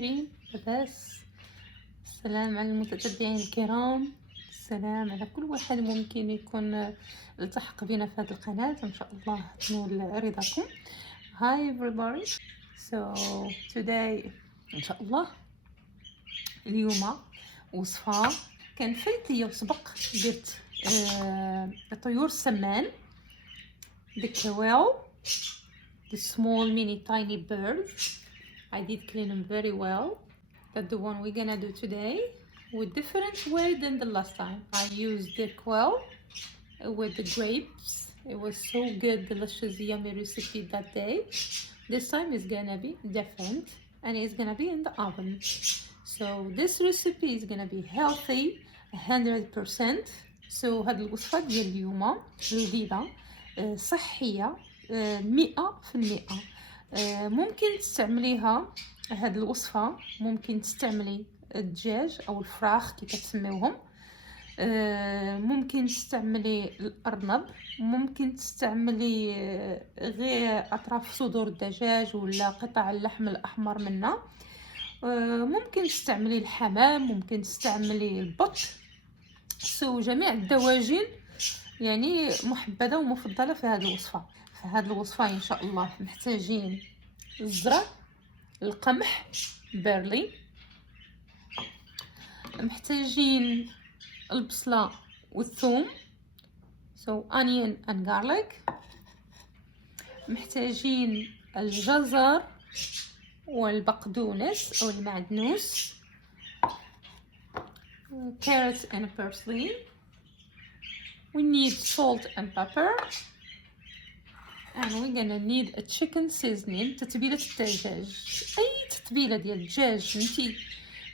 دايرين لاباس؟ السلام على المتتبعين الكرام، السلام على كل واحد ممكن يكون التحق بنا في هذه القناة، ان شاء الله تنول رضاكم. Hi everybody. So today ان شاء الله اليوم وصفة كان فايت ليا وسبق درت طيور السمان the quail, the small mini tiny birds. I did clean them very well. That's the one we're gonna do today with different way than the last time. I used the quail with the grapes. It was so good, delicious, yummy recipe that day. This time is gonna be different and it's gonna be in the oven. So this recipe is gonna be healthy 100%. So هاد الوصفة ديال اليوم جديدة صحية 100%. ممكن تستعمليها هاد الوصفة، ممكن تستعملي الدجاج او الفراخ كي كتسميوهم، ممكن تستعملي الارنب، ممكن تستعملي غير اطراف صدور الدجاج ولا قطع اللحم الاحمر منها، ممكن تستعملي الحمام، ممكن تستعملي البط. جميع الدواجن يعني محبذة ومفضلة في هذه الوصفة. في هذه الوصفة ان شاء الله محتاجين الزرع، القمح بيرلي، محتاجين البصلة والثوم so onion and garlic، محتاجين الجزر والبقدونس أو المعدنوس، carrots and parsley. We need salt and pepper and we're gonna need a chicken seasoning. تتبيلة الدجاج، أي تتبيلة ديال الدجاج انتي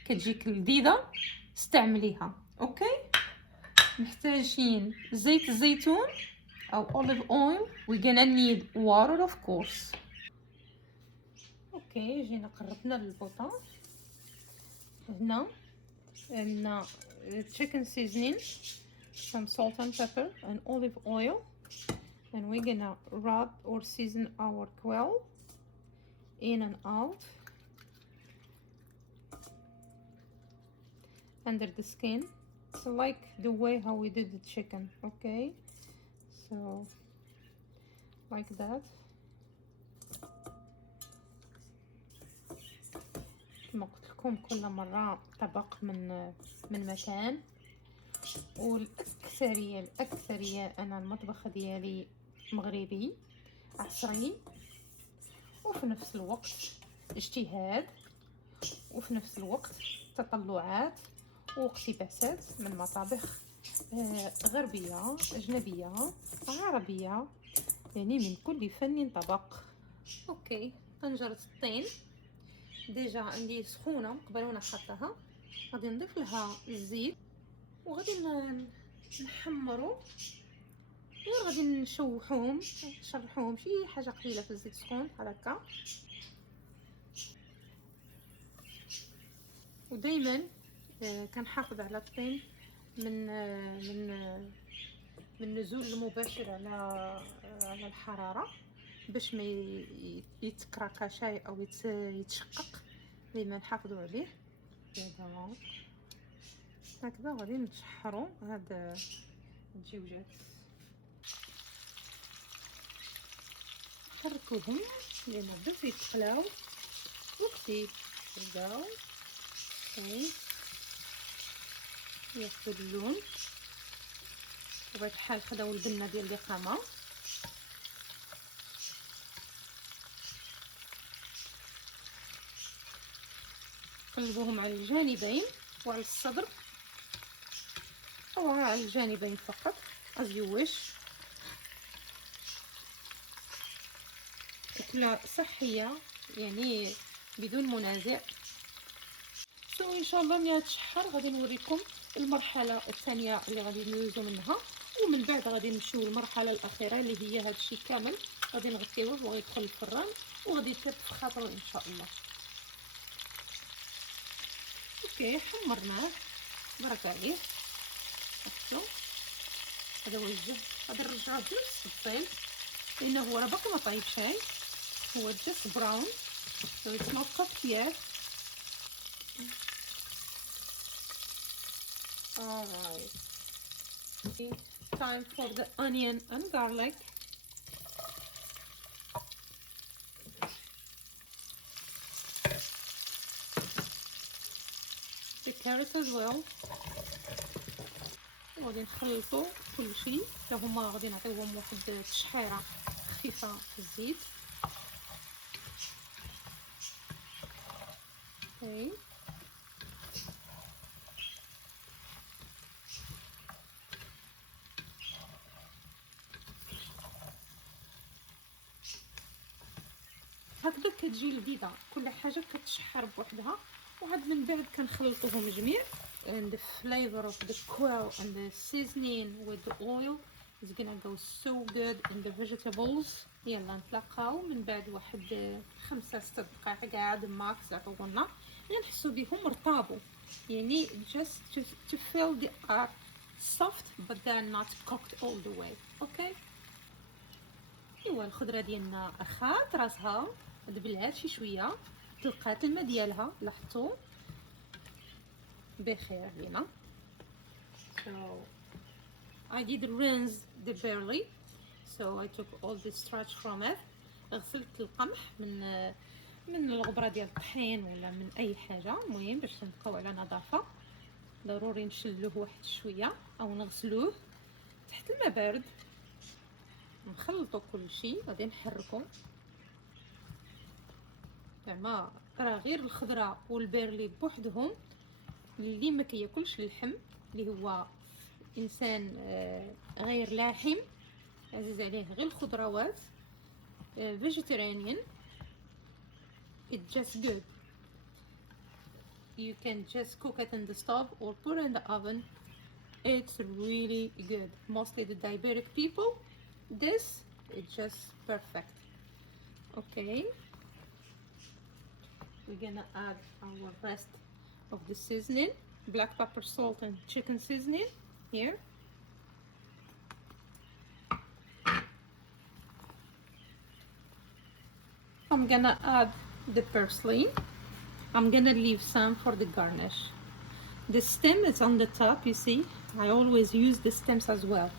كتجيك لذيذة استعمليها. اوكي، محتاجين زيت الزيتون او olive oil. we're gonna need water of course. اوكي، جينا قربنا للبوطة. هنا عندنا chicken seasoning, some salt and pepper and olive oil, and we're gonna rub or season our quail in and out under the skin, so like the way how we did the chicken. Okay, so like that. كما قلت لكم كل مره طبق من مكان، والأكثرية أنا المطبخ ديالي مغربي عصري، وفي نفس الوقت اجتهاد، وفي نفس الوقت تطلعات واقتباسات من مطابخ غربية أجنبية عربية، يعني من كل فن طبق. اوكي، طنجرة الطين ديجا عندي سخونة قبل ما نحطها، غادي نضيف لها الزيت وغادي نحمرو، غادي نشوحوهم نشرحوهم شي حاجه قليله في الزيت سخون بحال هكا. ودائما كنحافظ على الطين من نزول المباشر على الحراره باش ما يتكراكاشاي او يتشقق، دائما نحافظوا عليه. هكذا غادي نشحروا هاد الدجوجات، حركوهم لين بس يتقلاو وكتي يبداو ياخذوا اللون، وبهاد الحال خداو البنه ديال القامه. قلبوهم على الجانبين وعلى الصدر او على الجانبين فقط as you wish. أكلة صحية يعني بدون منازع. ان شاء الله ملي تشحر غادي نوريكم المرحله الثانيه اللي غادي ندوزو منها، ومن بعد غادي نمشيو للمرحله الاخيره اللي هي هذا الشيء كامل غادي نغطيوه وغيدخل الفران وغادي يطيب في خاطرو ان شاء الله. اوكي، حمرناه برك عليه. شفتوا هذا هو الجهد، غادي نرجعوه جوج الطيب لانه هو راه باقي ما طايبش، هو جست براون so it's not cooked yet. All right. Time for the onion and garlic. The carrot as well. وغادي نخلطو كلشي حتى هما غادي نعطيوهم واحد التشحيره خفيفه في الزيت. اوكي هكذا كتجي لذيذه، كل حاجه كتشحر بوحدها، وعاد من بعد كنخلطوهم جميع. And the flavor of the quail and the seasoning with the oil is gonna go so good in the vegetables. يلا نتلاقاو من بعد واحد 5-6 دقائق قاعد ماكس عطونا نحسو بهم رطابو، يعني just to feel they are soft but they are not cooked all the way. okay. ايوا الخضره ديالنا اخات راسها دبلات شي شويه، تلقات الماء ديالها لاحظتوا بخير لينا. So I did rinse the barley, so I took all the starch from it. غسلت القمح من الغبره ديال الطحين ولا من اي حاجه، المهم باش نبقاو على نظافه. ضروري نشلوه واحد شويه او نغسلوه تحت الماء بارد. نخلطوا كلشي غادي نحركو، زعما راه غير الخضره والبيرلي بوحدهم اللي ما كياكلش اللحم، اللي هو انسان غير لاحم عزيز عليه غير الخضروات vegetarian. It's just good. You can just cook it in the stove or put it in the oven. It's really good. Mostly the diabetic people, this is just perfect. Okay, we're gonna add our rest of the seasoning, black pepper, salt and chicken seasoning here. I'm gonna add the parsley. I'm gonna leave some for the garnish. The stem is on the top, you see. I always use the stems as well.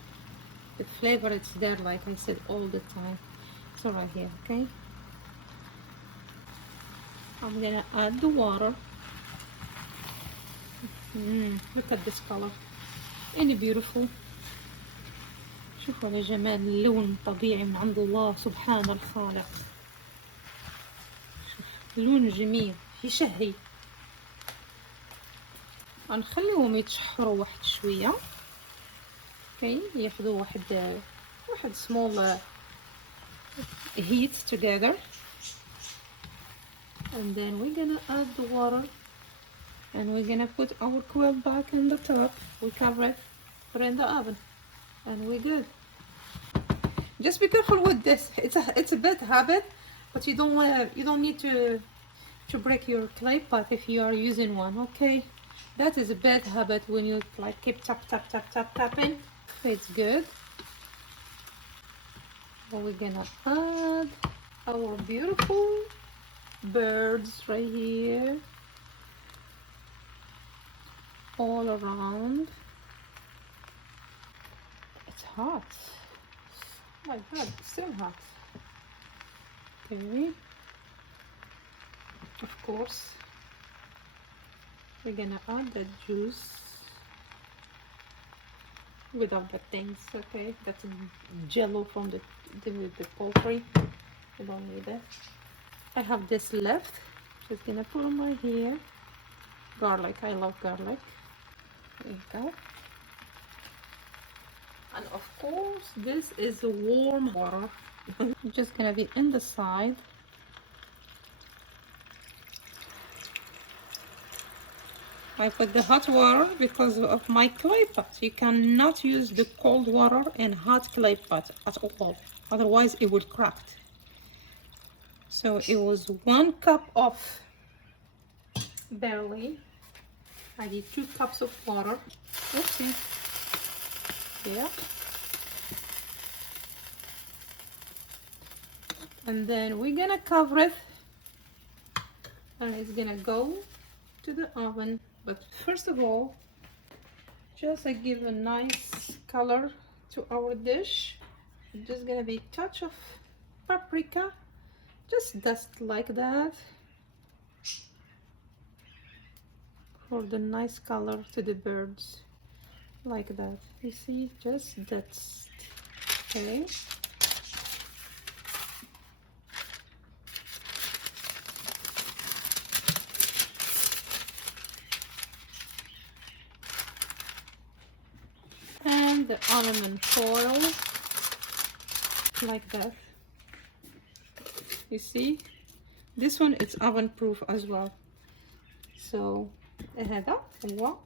The flavor is there, like I said, all the time. So right here, okay. I'm gonna add the water. Look at this color, any beautiful. شوفوا على جمال اللون طبيعي من عند الله سبحان الخالق. لون جميل يشهي. غنخليهم يتشحروا واحد شويه، اوكي، ياخذوا واحد small heat together, and then we're gonna add the water and we're gonna put our quail back in the top. We cover it, put it in the oven, and we're good. Just be careful with this. It's a bad habit, but you don't need to break your clay pot if you are using one. Okay, that is a bad habit when you like keep tapping. It's good. So we're gonna add our beautiful birds right here all around. It's hot. Oh my god, it's still hot. Okay, of course we're gonna add the juice without the things. Okay, that's jello from the poultry. You don't need it. I have this left, just gonna put on my hair. Garlic, I love garlic. There you go. And of course this is warm water. Just gonna be in the side. I put the hot water because of my clay pot. You cannot use the cold water in hot clay pot at all, otherwise it will crack. So it was 1 cup of barley. I did 2 cups of water. Oopsie. Yeah. And then we're gonna cover it, and it's gonna go to the oven. But first of all, just I give a nice color to our dish. Just gonna be a touch of paprika, just dust like that for the nice color to the birds, like that. You see, just dust. Okay. And the almond foil, like that. You see, this one it's oven proof as well. So هذا هو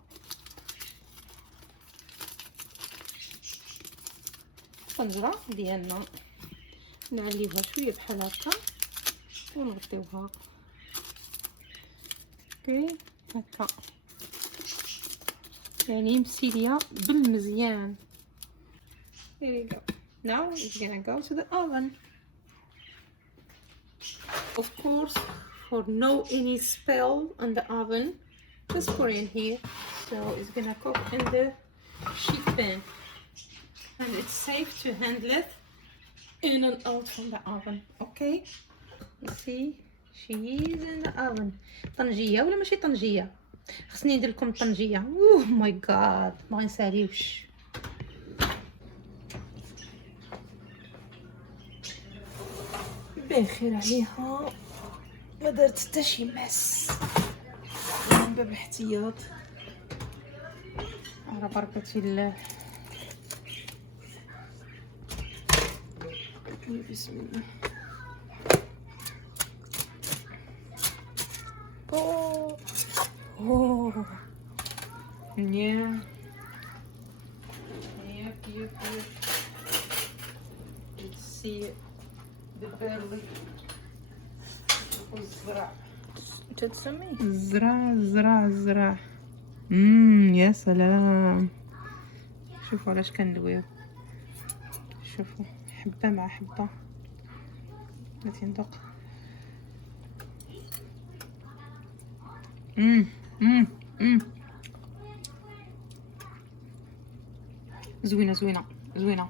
الطنجرة ديالنا، نعليوها شويه بحال هكا ونغطيوها. اوكي هكا يعني مسيليه بالمزيان. There you go. Now it's gonna go to the oven. Of course, for no any spill on the oven, just pour in here. So it's gonna cook in the sheet pan, and it's safe to handle it in and out from the oven. Okay, you see she's in the oven. طنجيه ولا ماشي طنجيه؟ خصني ندير لكم طنجيه. اوه ماي جاد، ما غنساليوش. بخير عليها، ما درت حتى شي مس من باب الاحتياط. على بركة الله. بسم الله. اوه yeah. Yep. Let's see it. The belly. والزرع. تتسمي؟ الزرع. يا سلام. شوفوا علاش كندويو. شوفوا حبة مع حبة. بغيتي ندوق. زوينة.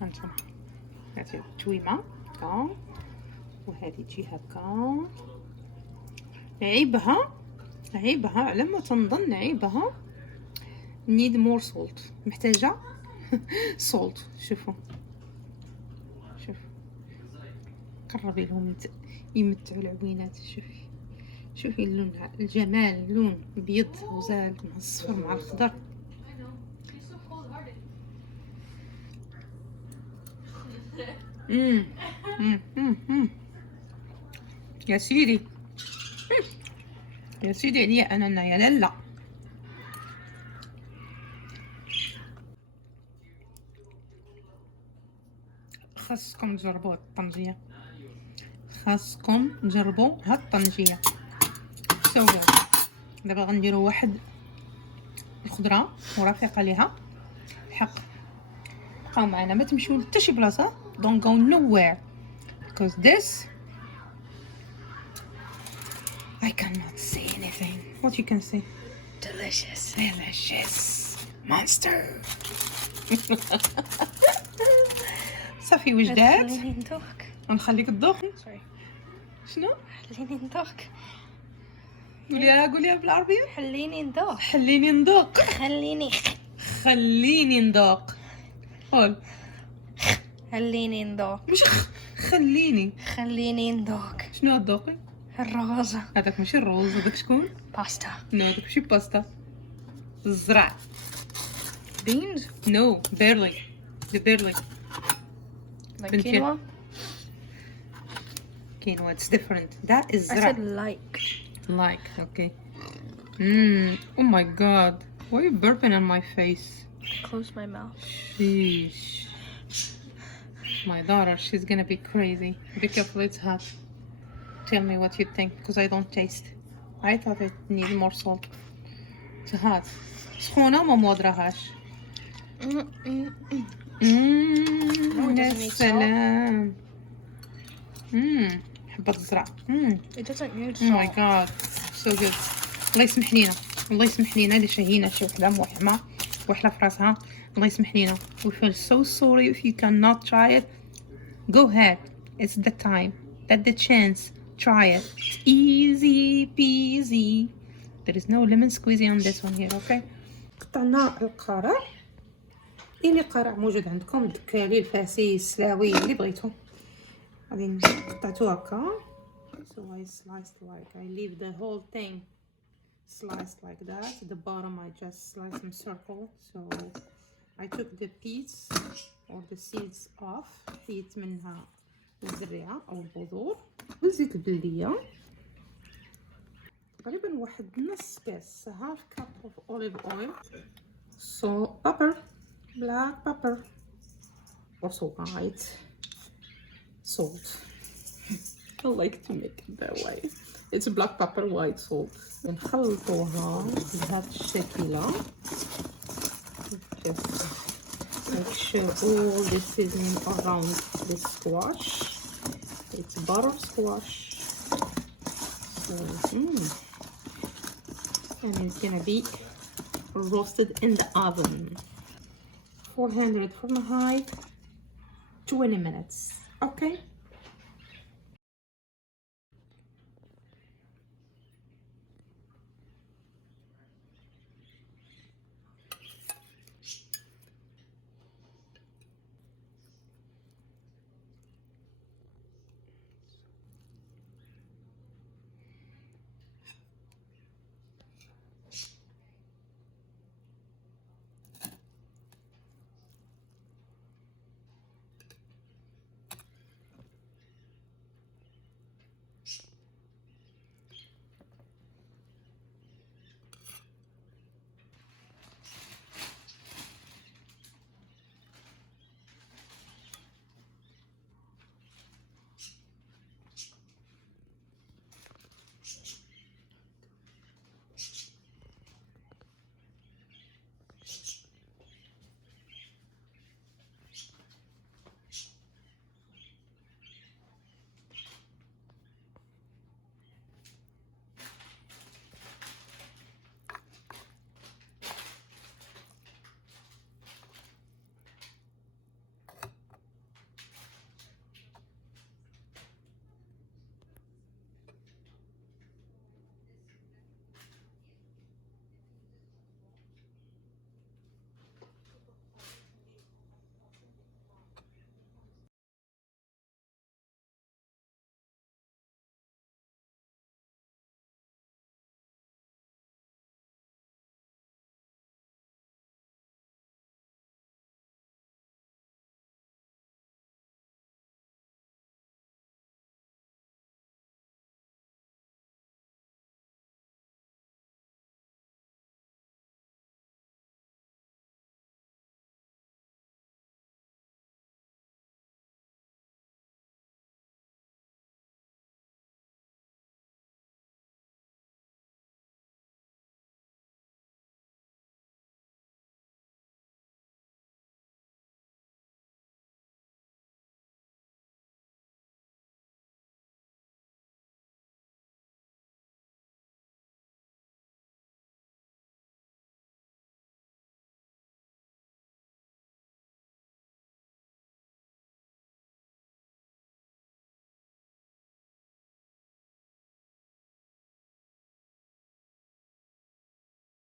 هانتوما هاتي تويمة هكا، وهذه تجي هكا. عيبها على ما تنظن، عيبها need more salt، محتاجة salt. شوفوا قربي لهم يمتعوا العوينات. شوفي اللون، الجمال، اللون ابيض وزال مع الصفر مع الخضر. يا سيدي عليا انا يا لالا. خاصكم تجربوا الطنجيه، هاد الطنجيه. سووا دابا غنديروا واحد الخضره مرافقه ليها. الحق بقاو معنا، ما تمشيو لحتى شي بلاصه. don't go nowhere because this I cannot say anything. What you can say? delicious monster. صافي وجدات. خليني ندوق. نخليك تذوق. سوري، شنو؟ خليني ندوق. قوليها بالعربيه. خليني ندوق. خليني ندوق. قول. خليني ندوق. مش خليني ندوق. شنو تذوقي؟ الرغزة. هذاك ماشي الروز، هذاك شكون؟ باستا. نو هذاك ماشي باستا، الزرع. beans. No, barely. like Been quinoa. Quinoa, it's different. That is I زرع. said like. Okay. Oh my god, why are you burping on my face? Close my mouth. Sheesh. My daughter, she's gonna be crazy. Be careful, it's hot. Tell me what you think, because I don't taste. I thought it needed more salt. It's hot. سخونة ما مودرهاش. يا سلام. حبة الزرع. It doesn't need Oh my salt. god. so good. الله يسمح لينا، الله يسمح لينا اللي شهينا شي وحده موحمه وحله في راسها. الله يسمح لينا. We feel so sorry if you cannot try it. Go ahead, it's the time, that's the chance. Try it. It's easy peasy. There is no lemon squeezy on this one here, okay? قطعنا القرع. إلي قرع موجود عندكم، الدكالي، الفاسي، السلاوي، اللي بغيتو. غادي قطعتو هكا. So I sliced like, I leave the whole thing sliced like that. At the bottom I just sliced them circle. So I took the peas or the seeds off. حيت منها الزريعة أو البذور. وزيت البلدية تقريبا واحد نص كاس، half cup of olive oil. Salt, pepper, black pepper, also white salt. I like to make it that way. It's black pepper, white salt. نخلطوها بهذا الشكل. Just make sure all the seasoning around the squash. It's butter squash. So, and it's gonna be roasted in the oven. 400 Fahrenheit, 20 minutes. Okay.